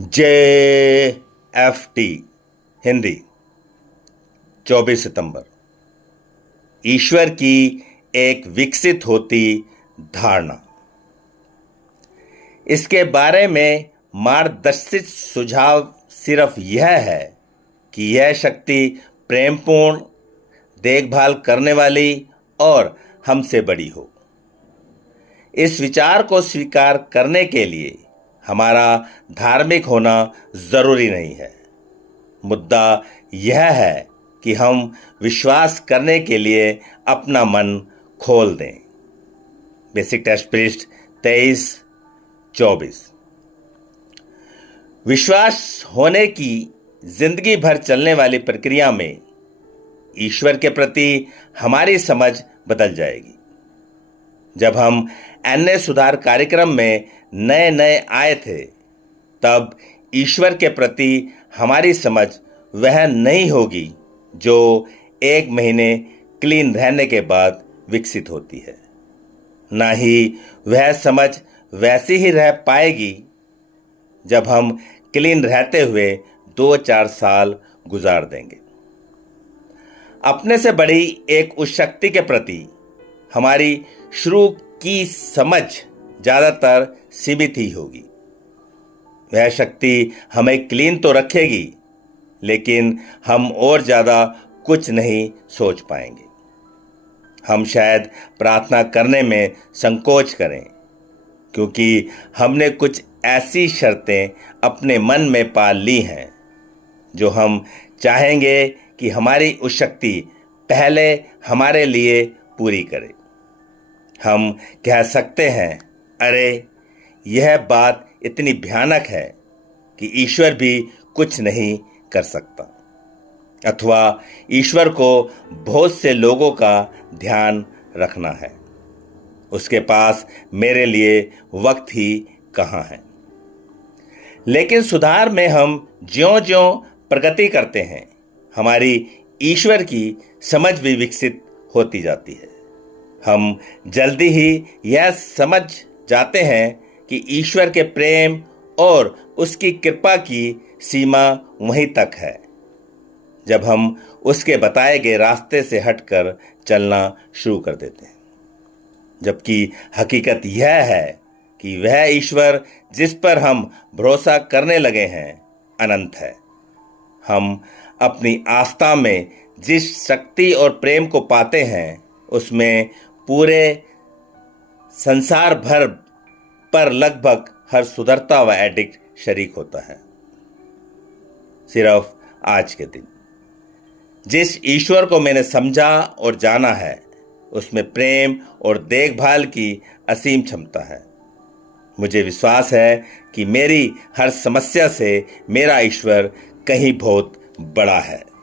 JFT Hindi 24 सितंबर। ईश्वर की एक विकसित होती धारणा। इसके बारे में मार्गदर्शित सुझाव सिर्फ यह है कि यह शक्ति प्रेमपूर्ण, देखभाल करने वाली और हमसे बड़ी हो। इस विचार को स्वीकार करने के लिए हमारा धार्मिक होना जरूरी नहीं है। मुद्दा यह है कि हम विश्वास करने के लिए अपना मन खोल दें। बेसिक टेस्ट पृष्ठ 23-24। विश्वास होने की जिंदगी भर चलने वाली प्रक्रिया में ईश्वर के प्रति हमारी समझ बदल जाएगी। जब हम एनए सुधार कार्यक्रम में नए नए आए थे, तब ईश्वर के प्रति हमारी समझ वह नहीं होगी जो 1 महीने क्लीन रहने के बाद विकसित होती है। ना ही वह समझ वैसी ही रह पाएगी जब हम क्लीन रहते हुए 2-4 साल गुजार देंगे। अपने से बड़ी एक उस शक्ति के प्रति हमारी शुरू की समझ ज्यादातर सीमित ही होगी। वह शक्ति हमें क्लीन तो रखेगी, लेकिन हम और ज्यादा कुछ नहीं सोच पाएंगे। हम शायद प्रार्थना करने में संकोच करें, क्योंकि हमने कुछ ऐसी शर्तें अपने मन में पाल ली हैं जो हम चाहेंगे कि हमारी उस शक्ति पहले हमारे लिए पूरी करे। हम कह सकते हैं, अरे यह बात इतनी भयानक है कि ईश्वर भी कुछ नहीं कर सकता। अथवा ईश्वर को बहुत से लोगों का ध्यान रखना है, उसके पास मेरे लिए वक्त ही कहाँ है। लेकिन सुधार में हम ज्यों-ज्यों प्रगति करते हैं, हमारी ईश्वर की समझ भी विकसित होती जाती है। हम जल्दी ही यह समझ जाते हैं कि ईश्वर के प्रेम और उसकी कृपा की सीमा वहीं तक है जब हम उसके बताए गए रास्ते से हटकर चलना शुरू कर देते हैं। जबकि हकीकत यह है कि वह ईश्वर जिस पर हम भरोसा करने लगे हैं अनंत है। हम अपनी आस्था में जिस शक्ति और प्रेम को पाते हैं, उसमें पूरे संसार भर पर लगभग हर सुधरता हुआ एडिक्ट शरीक होता है। सिर्फ आज के दिन जिस ईश्वर को मैंने समझा और जाना है, उसमें प्रेम और देखभाल की असीम क्षमता है। मुझे विश्वास है कि मेरी हर समस्या से मेरा ईश्वर कहीं बहुत बड़ा है।